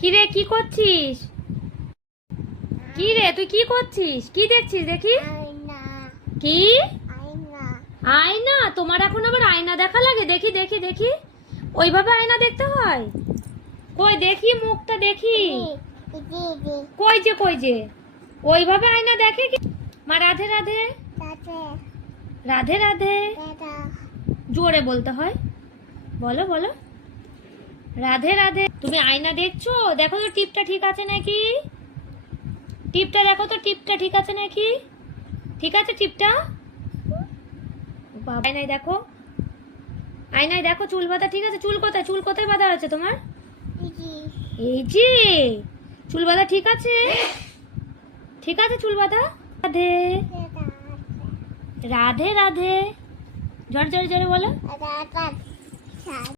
কি রে, কি করছিস? কি রে, তুই কি করছিস? কি দেখছিস দেখি? কি আয়না? তোমার এখন আবার আয়না দেখা লাগে? দেখি দেখি দেখি। ওইভাবে আয়না দেখতে হয়? কই দেখি, মুখটা দেখি। কই যে কই যে ওইভাবে আয়না দেখে কি? মা রাধে রাধে। রাধে রাধে জোরে বলতে হয়। বলো বলো, রাধে রাধে। তুমি আয়না দেখছো? দেখো তো টিপটা ঠিক আছে নাকি। টিপটা দেখো তো, টিপটা ঠিক আছে নাকি? ঠিক আছে টিপটা? বাবা, আয়নায় দেখো, আয়নায় দেখো চুল বাঁধা ঠিক আছে? চুল কোথায়, চুল কোথায় বাঁধা আছে তোমার? এই যে চুল বাঁধা ঠিক আছে? ঠিক আছে চুল বাঁধা। রাধে রাধে রাধে। জোরে জোরে জোরে বলো।